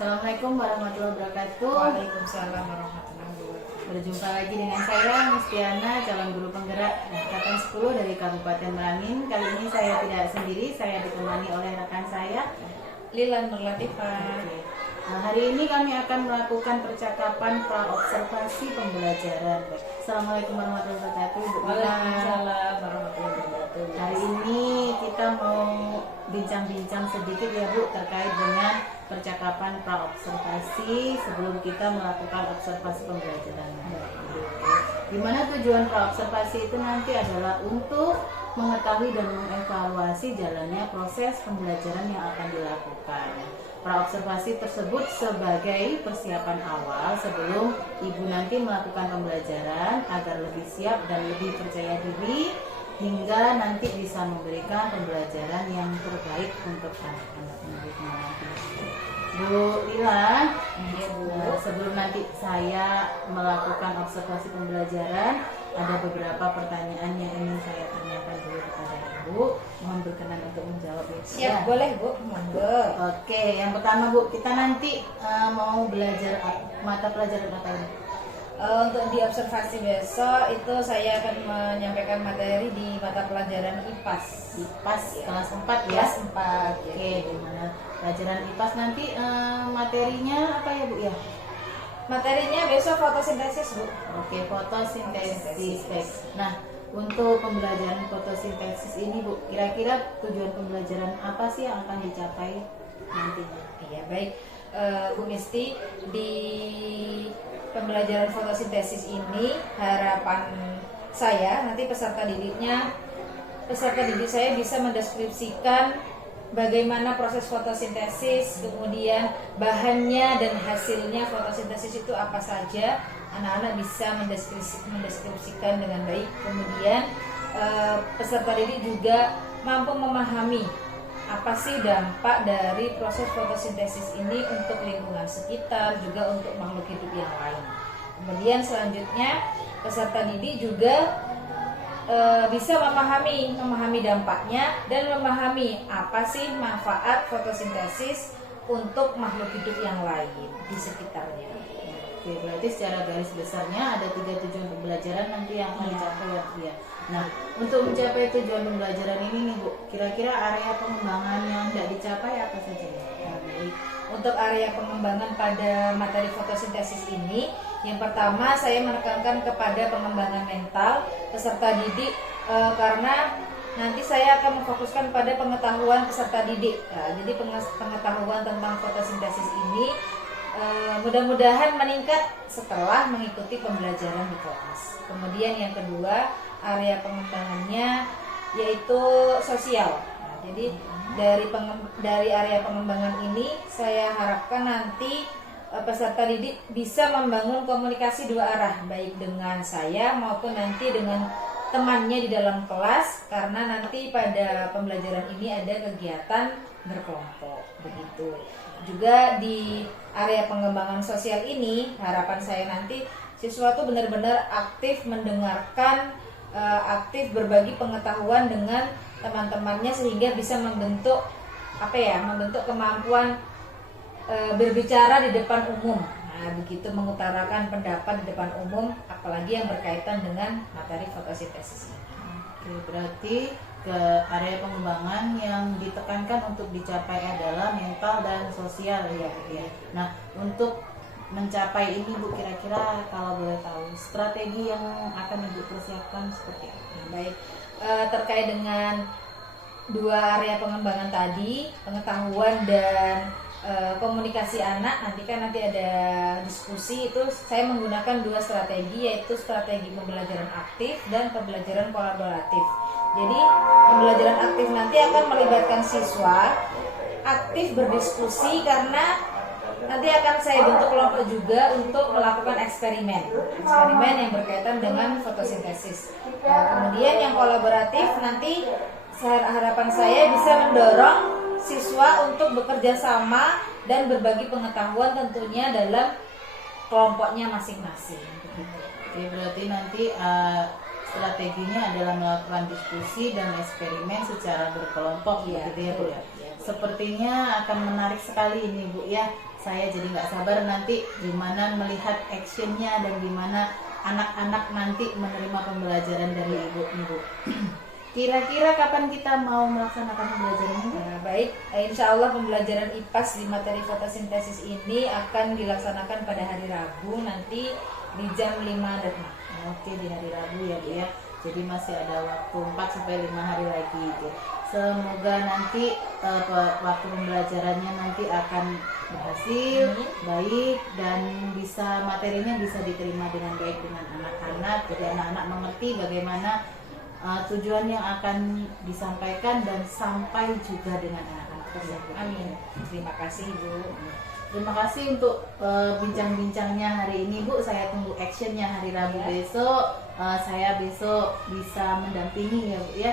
Assalamualaikum warahmatullahi wabarakatuh. Waalaikumsalam warahmatullahi wabarakatuh. Berjumpa lagi dengan saya Mustiana, calon guru penggerak angkatan 10 dari Kabupaten Merangin. Kali ini saya tidak sendiri, saya ditemani oleh rekan saya Lilan Nurlatifah. Nah, hari ini kami akan melakukan percakapan pra-observasi pembelajaran. Assalamualaikum warahmatullahi wabarakatuh. Bu Lila. Waalaikumsalam warahmatullahi wabarakatuh. Hari ini kita mau bincang-bincang sedikit ya Bu terkait dengan percakapan pra-observasi sebelum kita melakukan observasi pembelajaran. Di mana tujuan pra-observasi itu nanti adalah untuk mengetahui dan mengevaluasi jalannya proses pembelajaran yang akan dilakukan. Pra-observasi tersebut sebagai persiapan awal sebelum ibu nanti melakukan pembelajaran agar lebih siap dan lebih percaya diri hingga nanti bisa memberikan pembelajaran yang terbaik untuk anak-anak didiknya nanti. Bu Lila, sebelum nanti saya melakukan observasi pembelajaran, ada beberapa pertanyaan yang ingin saya tanyakan dulu kepada Ibu. Mohon berkenan untuk menjawab ya. Siap, boleh Bu, monggo. Oke, yang pertama Bu, kita nanti mau belajar mata pelajaran apa ini? Untuk di observasi besok itu saya akan menyampaikan materi di mata pelajaran IPAS. IPAS kelas 4 ya? Kelas 4. Oke, di mana pelajaran IPAS nanti materinya apa ya Bu ya? Materinya besok fotosintesis Bu. Oke, fotosintesis. Nah, untuk pembelajaran fotosintesis ini Bu, kira-kira tujuan pembelajaran apa sih yang akan dicapai nantinya? Iya, baik. Bu Misti, di pembelajaran fotosintesis ini harapan saya nanti peserta didik saya bisa mendeskripsikan bagaimana proses fotosintesis, kemudian bahannya dan hasilnya fotosintesis itu apa saja. Anak-anak bisa mendeskripsikan dengan baik. Kemudian peserta didik juga mampu memahami apa sih dampak dari proses fotosintesis ini untuk lingkungan sekitar, juga untuk makhluk hidup yang lain. Kemudian selanjutnya peserta didik juga bisa memahami dampaknya dan memahami apa sih manfaat fotosintesis untuk makhluk hidup yang lain di sekitarnya. Oke, berarti secara garis besarnya ada 3 tujuan pembelajaran nanti yang akan dicapai ya Bu ya. Nah, untuk mencapai tujuan pembelajaran ini nih Bu, kira-kira area pengembangan yang tidak dicapai apa saja ya? Baik. Untuk area pengembangan pada materi fotosintesis ini, yang pertama saya menekankan kepada pengembangan mental peserta didik karena nanti saya akan memfokuskan pada pengetahuan peserta didik. Nah, jadi pengetahuan tentang fotosintesis ini mudah-mudahan meningkat setelah mengikuti pembelajaran di kelas. Kemudian yang kedua, area pengembangannya yaitu sosial. Nah, jadi dari area pengembangan ini saya harapkan nanti peserta didik bisa membangun komunikasi dua arah, baik dengan saya maupun nanti dengan temannya di dalam kelas, karena nanti pada pembelajaran ini ada kegiatan berkelompok begitu. Juga di area pengembangan sosial ini harapan saya nanti siswa itu benar-benar aktif mendengarkan, aktif berbagi pengetahuan dengan teman-temannya sehingga bisa membentuk kemampuan berbicara di depan umum. Nah, begitu mengutarakan pendapat di depan umum, apalagi yang berkaitan dengan materi fotosintesis. Oke, berarti ke area pengembangan yang ditekankan untuk dicapai adalah mental dan sosial ya. Nah, untuk mencapai ini Bu, kira-kira kalau boleh tahu strategi yang akan Ibu persiapkan seperti apa? Baik, terkait dengan dua area pengembangan tadi, pengetahuan dan komunikasi anak, nanti ada diskusi. Itu saya menggunakan dua strategi, yaitu strategi pembelajaran aktif dan pembelajaran kolaboratif. Jadi pembelajaran aktif nanti akan melibatkan siswa aktif berdiskusi, karena nanti akan saya bentuk kelompok juga untuk melakukan eksperimen yang berkaitan dengan fotosintesis. Nah, kemudian yang kolaboratif nanti harapan saya bisa mendorong siswa untuk bekerja sama dan berbagi pengetahuan tentunya dalam kelompoknya masing-masing. Oke, berarti nanti strateginya adalah melakukan diskusi dan eksperimen secara berkelompok, gitu ya Bu ya. Sepertinya akan menarik sekali ini Bu ya. Saya jadi nggak sabar nanti gimana melihat actionnya dan gimana anak-anak nanti menerima pembelajaran dari Ibu nih Bu. Kira-kira kapan kita mau melaksanakan pembelajaran ini? Nah, baik, insya Allah pembelajaran IPAS di materi fotosintesis ini akan dilaksanakan pada hari Rabu nanti di jam 5 dan 6. Oke, di hari Rabu ya Bu ya. Jadi masih ada waktu 4 sampai 5 hari lagi gitu. Semoga nanti waktu pembelajarannya nanti akan berhasil, baik, dan materinya bisa diterima dengan baik dengan anak-anak. Jadi anak-anak mengerti bagaimana tujuan yang akan disampaikan dan sampai juga dengan anak-anak tersebut. Amin. Terima kasih Bu. Terima kasih untuk bincang-bincangnya hari ini Bu. Saya tunggu actionnya hari Rabu besok. Saya besok bisa mendampingi ya Bu ya.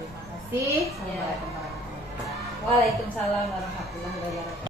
Terima kasih. Assalamualaikum warahmatullahi wabarakatuh. Waalaikumsalam warahmatullahi wabarakatuh.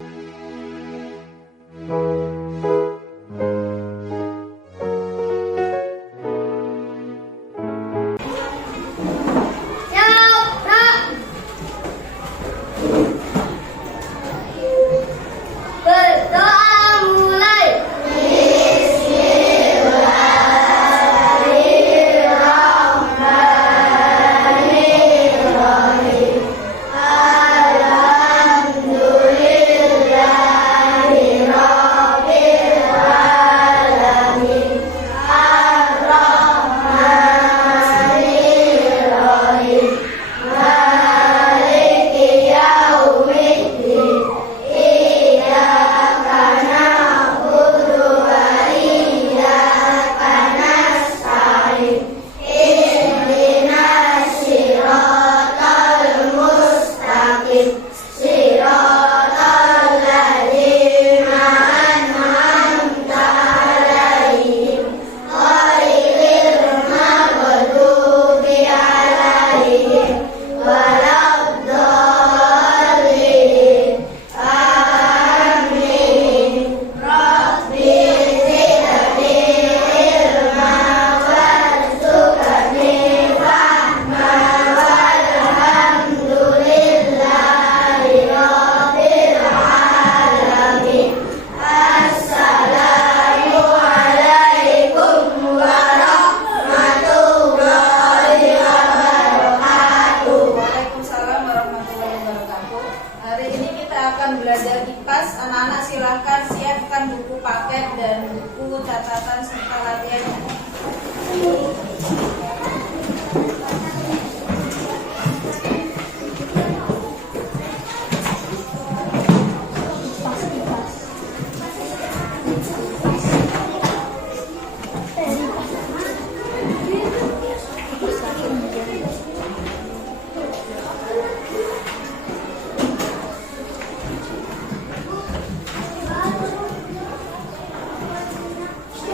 Belajar IPAS, anak-anak silahkan siapkan buku paket dan buku catatan serta latihannya.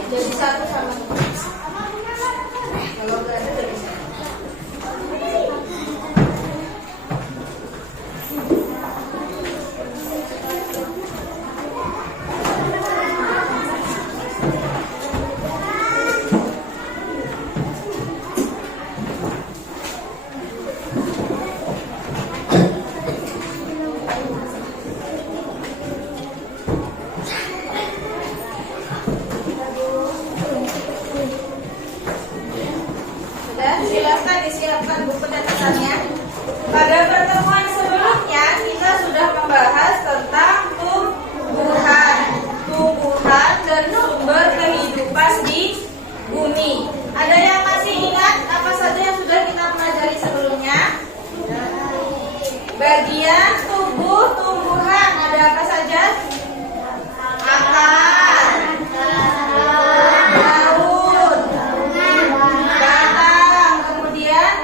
Jadi satu sama kalau nggak ada jadi satu. Dan silakan disiapkan buku catatannya. Pada pertemuan sebelumnya kita sudah membahas tentang tumbuhan dan sumber kehidupan di bumi. Ada yang masih ingat apa saja yang sudah kita pelajari sebelumnya? Bagian tubuh tumbuhan ada apa saja? Akar, daun, batang, kemudian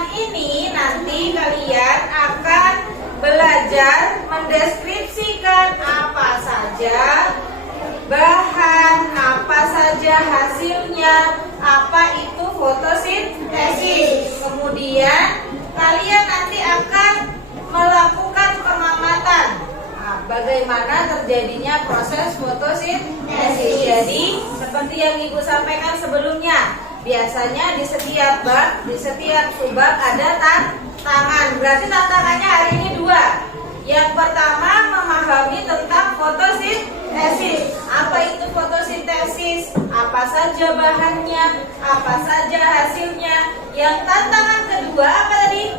halaman ini nanti kalian akan belajar mendeskripsikan apa saja bahan, apa saja hasilnya, apa itu fotosintesis. Kemudian kalian nanti akan melakukan pengamatan. Nah, bagaimana terjadinya proses fotosintesis. Jadi seperti yang Ibu sampaikan sebelumnya, biasanya di setiap bab, di setiap subbab ada tantangan. Berarti tantangannya hari ini 2. Yang pertama memahami tentang fotosintesis. Apa itu fotosintesis? Apa saja bahannya? Apa saja hasilnya? Yang tantangan kedua apa tadi?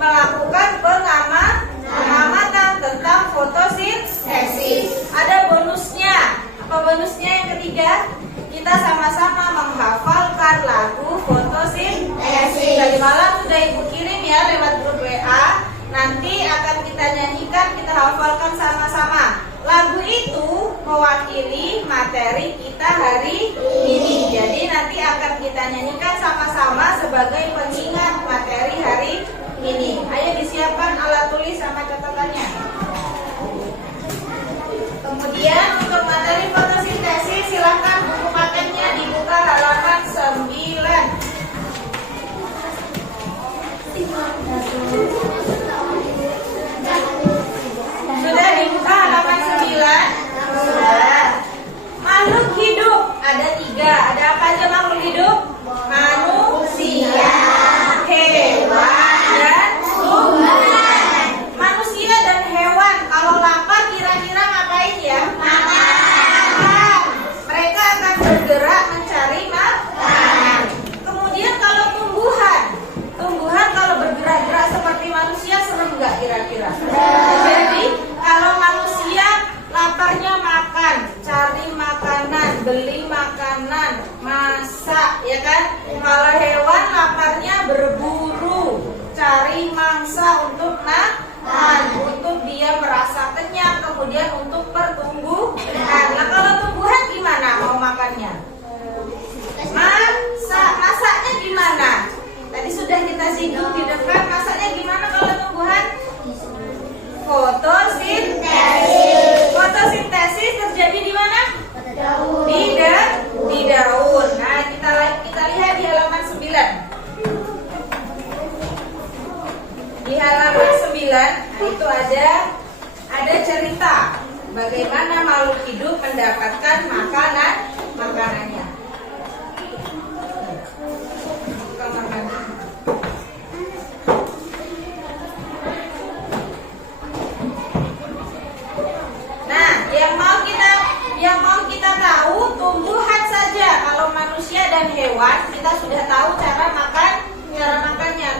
Melakukan pengamatan tentang fotosintesis. Ada bonusnya. Apa bonusnya yang ketiga? Kita sama-sama menghafalkan lagu fotosintesis. Tadi malam sudah Ibu kirim ya lewat grup WA. Nanti akan kita nyanyikan, kita hafalkan sama-sama. Lagu itu mewakili materi kita hari ini. Jadi nanti akan kita nyanyikan sama-sama sebagai pengingat materi hari ini. Ayo disiapkan alat tulis sama catatannya. Kemudian untuk materi fotosintesis silahkan buku paketnya dibuka halaman 9. Sudah dibuka halaman 9? Sudah. Makhluk hidup ada 3. Ada apa aja makhluk hidup? Manusia, hewan, dan tumbuhan. Manusia dan hewan kalau lapar kira-kira ngapain ya? Makan. Mereka akan bergerak mencari makanan. Kemudian kalau tumbuhan kalau bergerak-gerak seperti manusia serem nggak kira-kira? Jadi kalau manusia laparnya makan, cari makanan, beli makanan, masak, ya kan? Kalau hewan laparnya berburu, cari mangsa untuk makan, untuk dia merasa kenyang, kemudian untuk pertumbuhan. Nah kalau tumbuhan gimana mau makannya? Masaknya gimana? Tadi sudah kita singgung di depan, masaknya gimana kalau tumbuhan? Fotosintesis. Fotosintesis terjadi di mana? Di daun. Nah, kita lihat di halaman 9. Di halaman 9 itu ada cerita bagaimana makhluk hidup mendapatkan makanannya. Yang mau kita tahu tumbuhan saja. Kalau manusia dan hewan kita sudah tahu cara makannya.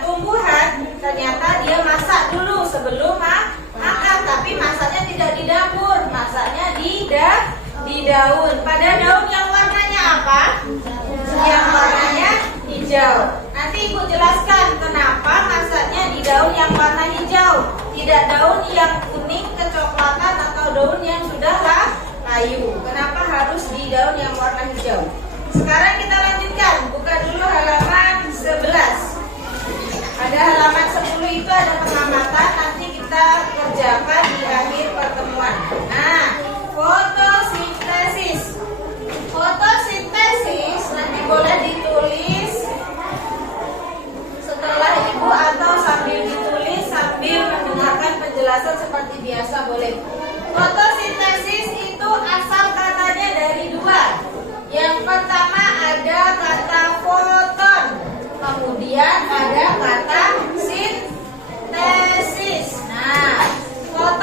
Tumbuhan ternyata dia masak dulu sebelum makan, tapi masaknya tidak di dapur, masaknya di daun. Pada daun yang warnanya apa? Yang warnanya hijau. Nanti Ibu jelaskan kenapa masaknya di daun yang warna hijau, tidak daun yang kuning kecoklatan atau daun yang sudah layu. Kenapa harus di daun yang warna hijau? Sekarang kita lanjutkan. Buka dulu halaman 11. Pada halaman 10 itu ada pengamatan. Nanti kita kerjakan di akhir pertemuan. Nah, fotosintesis. Fotosintesis nanti boleh ditulis setelah Ibu atau sambil ditulis sambil mendengarkan penjelasan seperti biasa boleh. Fotosintesis itu asal katanya dari 2. Yang pertama ada kata foton, kemudian ada kata sintesis. Nah, foton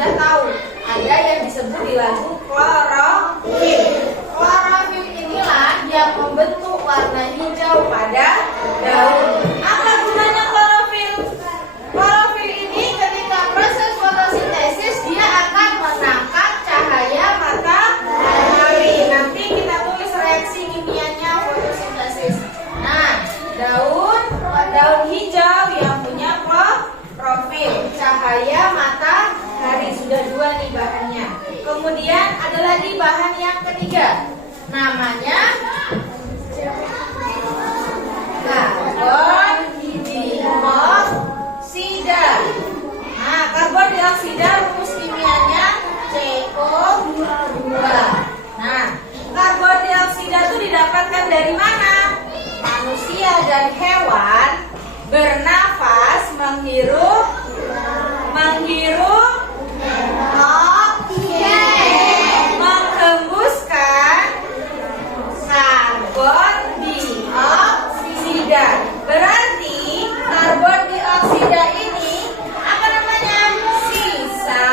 sudah tahu ada yang disebut di lagu klorofil. Klorofil inilah yang membentuk warna hijau pada daun. Apa gunanya klorofil? Klorofil ini ketika proses fotosintesis dia akan menangkap cahaya matahari. Nanti kita tulis reaksi kimianya fotosintesis. Nah, daun hijau yang punya klorofil, cahaya matahari, sudah 2 nih bahannya. Kemudian ada lagi bahan yang ketiga, namanya karbon dioksida. Nah, karbon dioksida rumus kimianya CO2. Nah, karbon dioksida itu didapatkan dari mana? Manusia dan hewan bernafas menghirup oksigen, menghembuskan karbon dioksida. Berarti karbon dioksida ini apa namanya? Sisa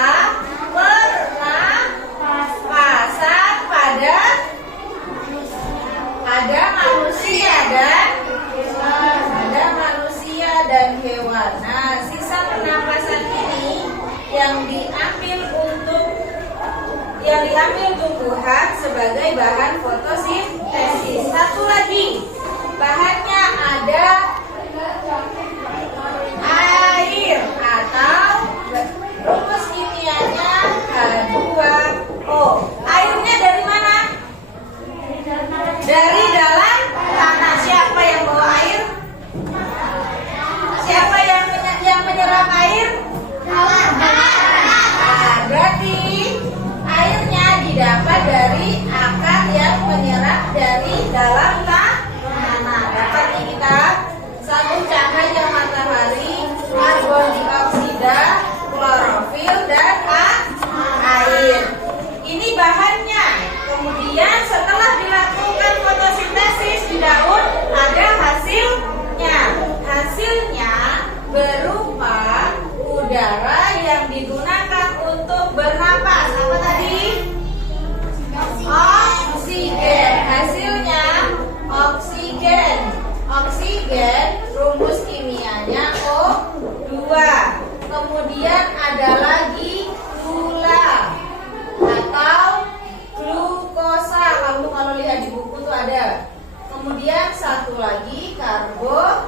pernafasan pada manusia dan hewan. Nah, sisa pernapasan ini yang diambil tumbuhan sebagai bahan fotosintesis. Satu lagi, bahannya ada air atau rumus kimianya H2O. Airnya dari mana? Dari dalam tanah. Siapa yang bawa air? Siapa yang menyerap air? Nah, berarti airnya didapat dari akar yang menyerap dari dalam tanah. Dapat nih kita sambung cahaya matahari, karbon dioksida, klorofil, dan air. Ini bahannya. Kemudian setelah dilakukan fotosintesis di daun ada hasilnya. Hasilnya berupa udara yang digunakan untuk bernapas. Apa tadi? Oksigen. Hasilnya oksigen. Oksigen rumus kimianya O2. Kemudian ada lagi gula atau glukosa. Kamu kalau lihat di buku tuh ada. Kemudian satu lagi karbohidrat.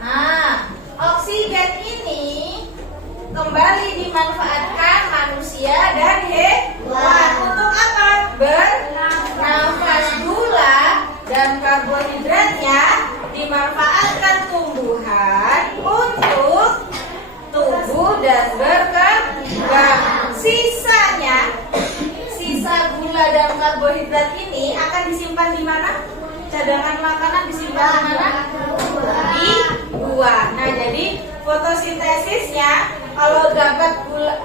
Nah, oksigen ini kembali dimanfaatkan manusia dan hewan. Untuk apa? Bernafas. Gula dan karbohidratnya dimanfaatkan tumbuhan untuk tumbuh dan berkembang. Sisa gula dan karbohidrat ini akan disimpan di mana? Cadangan makanan disimpan di mana? Di buah. Nah, jadi fotosintesisnya kalau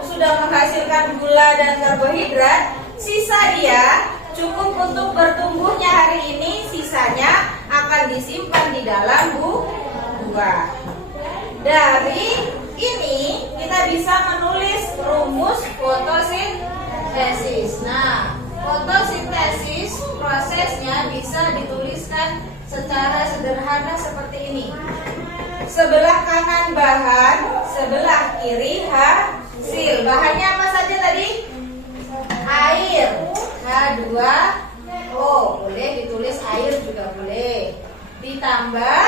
sudah menghasilkan gula dan karbohidrat, sisa dia cukup untuk bertumbuhnya hari ini, sisanya akan disimpan di dalam buah. Dari ini kita bisa menulis rumus fotosintesis. Nah, fotosintesis prosesnya bisa dituliskan secara sederhana seperti ini. Sebelah kanan bahan, sebelah kiri hasil. Bahannya apa saja tadi? Air, H2O. Boleh ditulis air juga boleh. Ditambah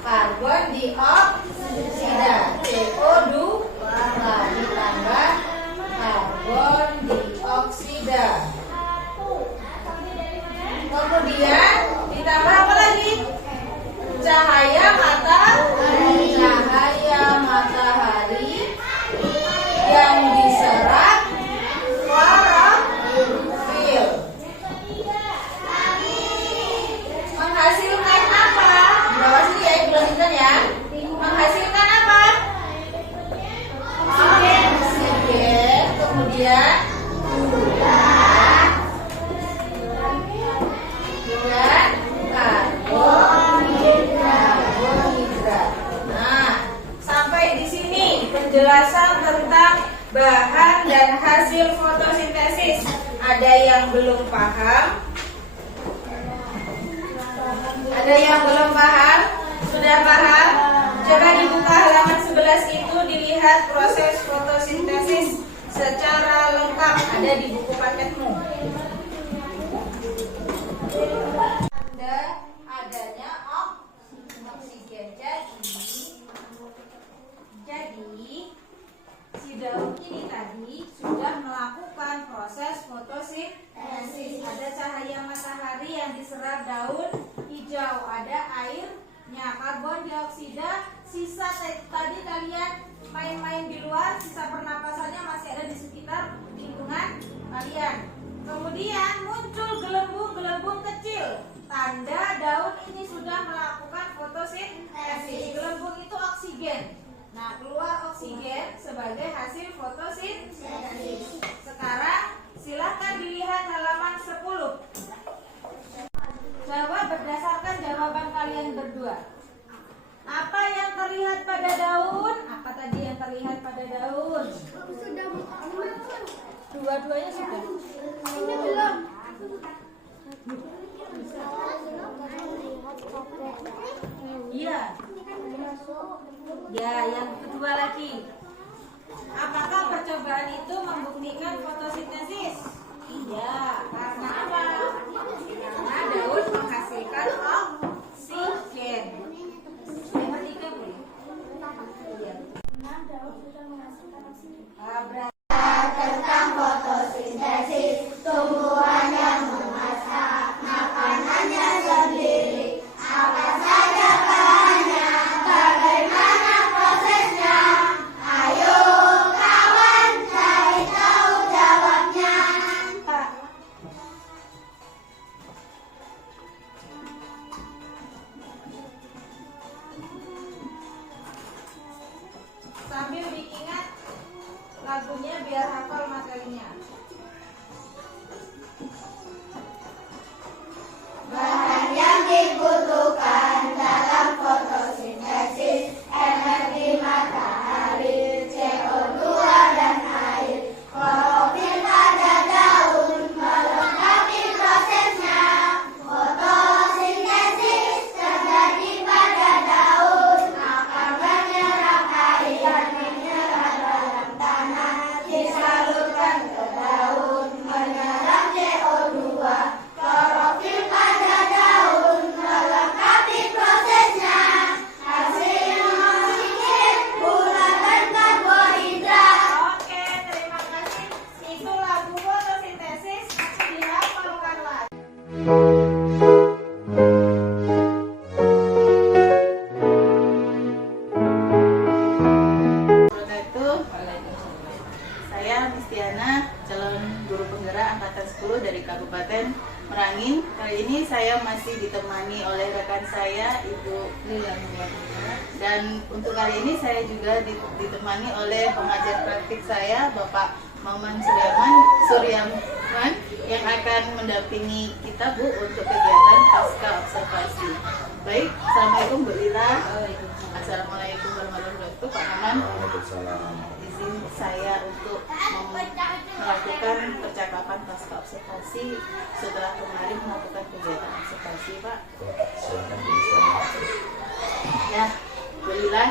karbon dioksida, CO2. Ditambah karbon dioksida. Kemudian ditambah apa lagi? Cahaya matahari yang diserap klorofil. Menghasilkan apa? Di bawah sini ya, dilanjutkan ya. Menghasilkan apa? Oksigen. Kemudian dan karbohidrat. Nah, sampai di sini penjelasan tentang bahan dan hasil fotosintesis. Ada yang belum paham? Ada yang belum paham? Sudah paham? Coba dibuka halaman 11 itu, dilihat proses fotosintesis secara lengkap, ada di buku paketmu. Tanda adanya oksigen. Jadi si daun ini tadi sudah melakukan proses fotosintesis. Ada cahaya matahari yang diserap daun hijau, ada airnya, karbon dioksida, sisa tadi kalian main-main di luar, sisa pernapasannya masih ada di sekitar lingkungan kalian. Kemudian muncul gelembung-gelembung kecil, tanda daun ini sudah melakukan fotosintesis. Gelembung itu oksigen. Nah, keluar oksigen sebagai hasil fotosintesis. Sekarang silakan dilihat halaman 10. Jawab berdasarkan jawaban kalian berdua. Apa yang terlihat pada daun? Apa tadi yang terlihat pada daun? Dua-duanya sudah. Ini belum. Iya. Ya, yang kedua lagi. Apakah percobaan itu membuktikan fotosintesis? Iya. Karena apa? Karena daun menghasilkan oksigen. Yang ketiga boleh? Iya. Daun sudah menghasilkan oksigen. Berarti Tentang fotosintesis, tumbuhan yang memasak makanannya sendiri. Apa saja bahannya, bagaimana prosesnya? Ayo kawan, cari tahu jawabnya. sambil diingat lagunya biar hafal materinya. Bahan yang dibutuhkan dalam fotosintesis: energi matahari, CO2 dan air. Klorofil pada daun melengkapi prosesnya. Fotosintesis terjadi pada daun, akan menyerap air dan mineral dalam tanah, disalurkan ke daun, menyerap CO2. Klorofil pada daun melengkapi prosesnya. Hasilnya oksigen, gula dan karbohidrat. Oke, terima kasih. Itu lagu fotosintesis, dihafalkan lagi. Saya Mistiana, calon guru penggerak angkatan 10 dari Kabupaten Merangin. Kali ini saya masih ditemani oleh rekan saya, Ibu Lila Nurwardina. Dan untuk kali ini saya juga ditemani oleh pengajar praktik saya, Bapak Maman Suryaman, yang akan mendampingi kita, Bu, untuk kegiatan pasca observasi. Baik, Assalamualaikum Bu Lila. Assalamualaikum warahmatullahi wabarakatuh, Pak Maman. Izin saya untuk melakukan percakapan pasca observasi setelah kemarin melakukan kegiatan observasi, Pak. Silakan Bu. Ya, alhamdulillah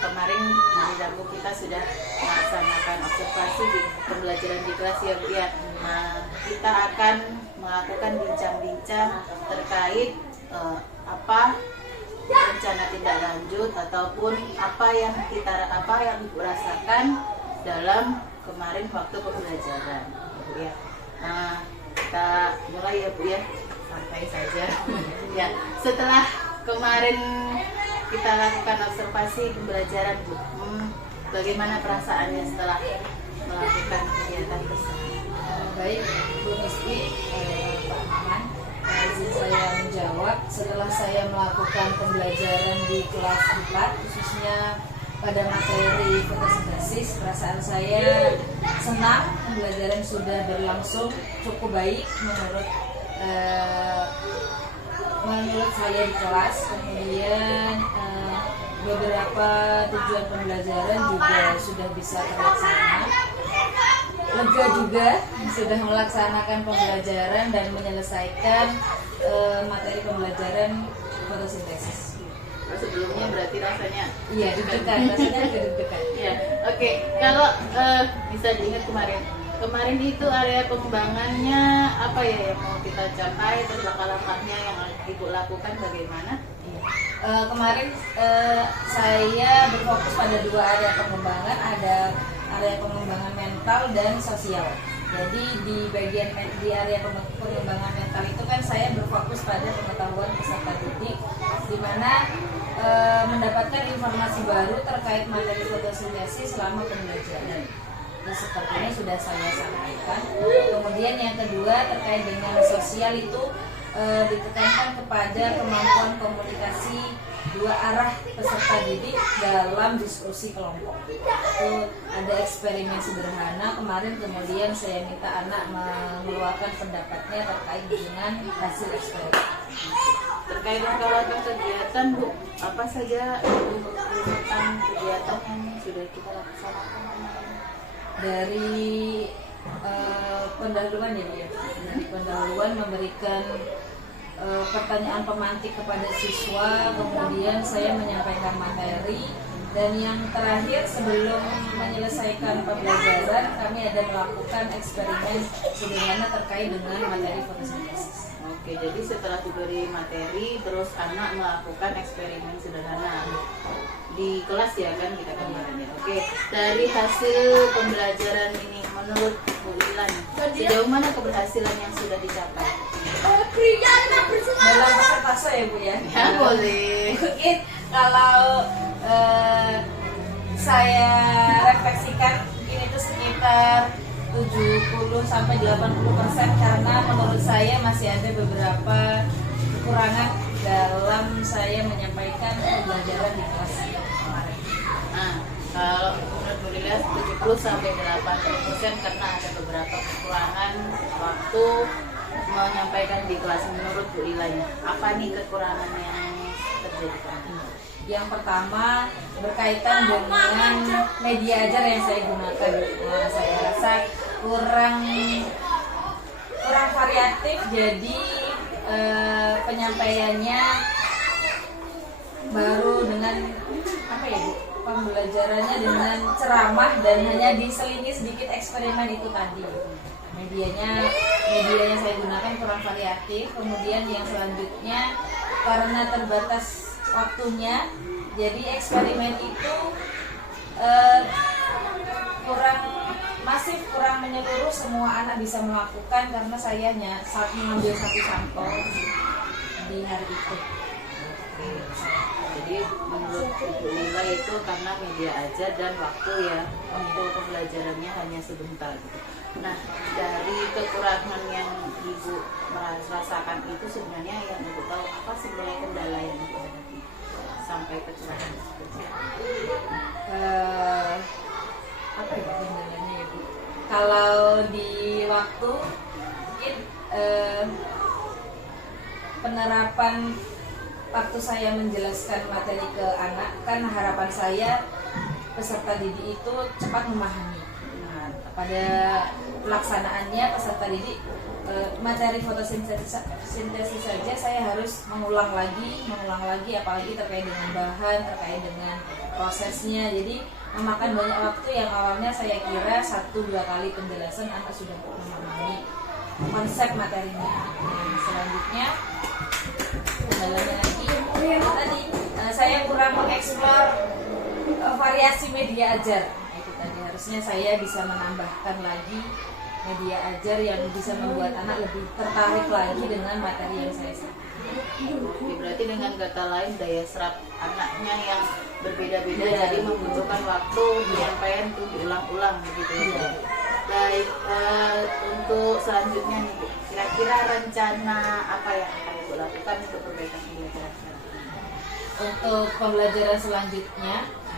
kemarin hari Rabu kita sudah melaksanakan observasi di pembelajaran di kelas ya, Bu ya. Kita akan melakukan bincang-bincang terkait apa rencana tindak lanjut ataupun apa yang Ibu rasakan dalam kemarin waktu pembelajaran, Bu ya. Kita mulai ya, Bu ya, santai saja. Ya, setelah kemarin kita lakukan observasi pembelajaran, Bu, bagaimana perasaannya setelah melakukan kegiatan tersebut? Baik, Bu Misti, Pak Maman, izin saya menjawab. Setelah saya melakukan pembelajaran di kelas 4, khususnya pada materi fotosintesis, perasaan saya senang. Pembelajaran sudah berlangsung cukup baik menurut saya di kelas. Kemudian beberapa tujuan pembelajaran juga sudah bisa terlaksana. lega juga sudah melaksanakan pembelajaran dan menyelesaikan materi pembelajaran fotosintesis. Sebelumnya berarti rasanya Iya, deg-degan, rasanya juga deg-degan. ya. Oke, kalau bisa diingat kemarin itu area pengembangannya apa ya yang mau kita capai, terus langkah-langkahnya yang Ibu lakukan bagaimana? Kemarin saya berfokus pada 2 area pengembangan, ada area pengembangan mental dan sosial. Jadi di area pengembangan mental itu kan saya berfokus pada pengetahuan peserta didik, di mana mendapatkan informasi baru terkait materi fotosintesis selama pembelajaran. Sepertinya sudah saya sampaikan. Kemudian yang kedua terkait dengan sosial itu ditekankan kepada kemampuan komunikasi 2 arah peserta didik dalam diskusi kelompok. Itu ada eksperimen sederhana kemarin, kemudian saya minta anak mengeluarkan pendapatnya terkait dengan hasil eksperimen. Terkait langkah-langkah kegiatan, Bu, apa saja urutan kegiatan yang sudah kita laksanakan kemarin? Dari pendahuluan ya, Bu ya. Dari pendahuluan memberikan pertanyaan pemantik kepada siswa, kemudian saya menyampaikan materi, dan yang terakhir sebelum menyelesaikan pembelajaran kami ada melakukan eksperimen sederhana terkait dengan materi fotosintesis. Oke, jadi setelah diberi materi, terus anak melakukan eksperimen sederhana di kelas ya kan kita kemarin ya. Oke, dari hasil pembelajaran ini menurut Bu Ilan, sejauh mana keberhasilan yang sudah dicapai? Dalam persentase ya, Bu ya? Ya boleh. Mungkin kalau saya refleksikan ini tuh sekitar 70-80% karena menurut saya masih ada beberapa kekurangan dalam saya menyampaikan pembelajaran di kelas kemarin. Nah, kalau menurut Bu Lila 70-80% karena ada beberapa kekurangan waktu menyampaikan di kelas. Menurut Bu Lila, apa nih kekurangan yang terjadi? Yang pertama berkaitan dengan media ajar yang saya gunakan. Nah, saya rasa kurang variatif, jadi penyampaiannya baru dengan apa ya, Bu? Pembelajarannya dengan ceramah dan hanya diselingi sedikit eksperimen itu tadi. Media yang saya gunakan kurang variatif. Kemudian yang selanjutnya karena terbatas waktunya, jadi eksperimen itu kurang masif, kurang menyeluruh, semua anak bisa melakukan karena saya hanya mengambil 1 sampel di hari itu. Jadi menurut Ibu Lila itu karena media aja dan waktu ya, untuk pembelajarannya hanya sebentar gitu. Nah, dari kekurangan yang Ibu merasakan itu sebenarnya yang Ibu tahu apa sebenarnya kendala yang Ibu hadapi sampai kecelakaan seperti itu? Apa ya kendalanya ya, Bu? Kalau di waktu mungkin penerapan waktu saya menjelaskan materi ke anak, kan harapan saya peserta didik itu cepat memahami. Nah, pada pelaksanaannya peserta didik materi fotosintesis saja saya harus mengulang lagi, apalagi terkait dengan bahan, terkait dengan prosesnya. Jadi memakan banyak waktu yang awalnya saya kira 1-2 kali penjelasan anak sudah memahami konsep materinya. Dan selanjutnya kendalanya lagi tadi saya kurang mengeksplor variasi media ajar. Itu tadi harusnya saya bisa menambahkan lagi media ajar yang bisa membuat anak lebih tertarik lagi dengan materi yang saya sampaikan. Oke, berarti dengan kata lain daya serap anaknya yang berbeda-beda, Ya, jadi membutuhkan waktu penyampaian untuk diulang-ulang begitu ya. Baik, untuk selanjutnya nih Bu, kira-kira rencana apa yang akan Ibu lakukan untuk perbaikan pembelajaran selanjutnya? Untuk pembelajaran selanjutnya,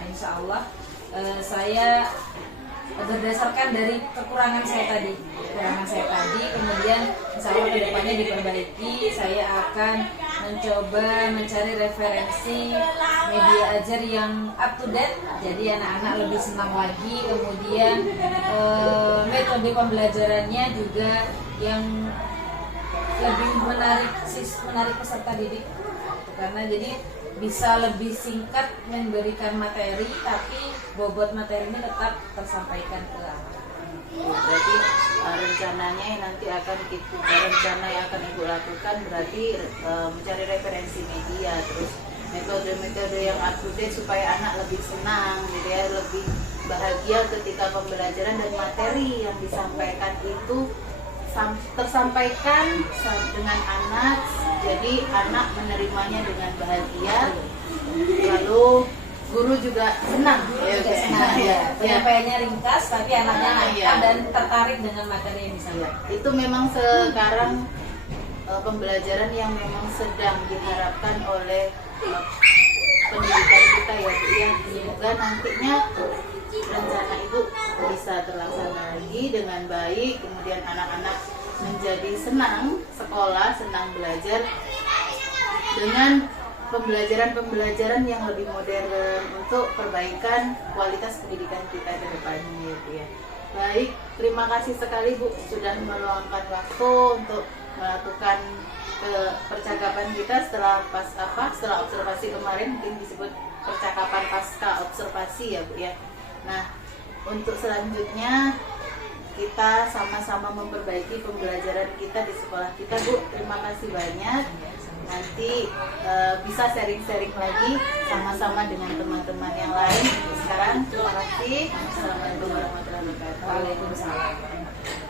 insya Allah saya berdasarkan dari kekurangan saya tadi, kemudian insya Allah kedepannya diperbaiki. Saya akan mencoba mencari referensi media ajar yang up to date, jadi anak-anak lebih senang lagi. Kemudian metode pembelajarannya juga yang lebih menarik peserta didik karena jadi bisa lebih singkat memberikan materi tapi bobot materinya tetap tersampaikan ke anak. Berarti rencananya yang nanti akan rencana yang akan ibu lakukan berarti mencari referensi media, terus metode-metode yang up to date supaya anak lebih senang, jadi ya, lebih bahagia ketika pembelajaran dan materi yang disampaikan itu tersampaikan dengan anak, jadi anak menerimanya dengan bahagia, lalu guru juga senang, Penyampaiannya ringkas tapi anaknya nangkap dan tertarik dengan materi yang disampaikan. Itu memang sekarang pembelajaran yang memang sedang diharapkan oleh pendidikan kita ya Bu ya. Semoga nantinya rencana Ibu bisa terlaksana lagi dengan baik, kemudian anak-anak menjadi senang sekolah, senang belajar dengan pembelajaran yang lebih modern untuk perbaikan kualitas pendidikan kita ke depannya gitu ya. Baik, terima kasih sekali Bu sudah meluangkan waktu untuk melakukan percakapan kita setelah observasi kemarin, mungkin disebut percakapan pasca observasi ya Bu ya. Nah, untuk selanjutnya kita sama-sama memperbaiki pembelajaran kita di sekolah kita Bu. Terima kasih banyak. Nanti bisa sharing-sharing lagi sama-sama dengan teman-teman yang lain. Sekarang terima kasih. Assalamualaikum warahmatullahi wabarakatuh. Waalaikumsalam.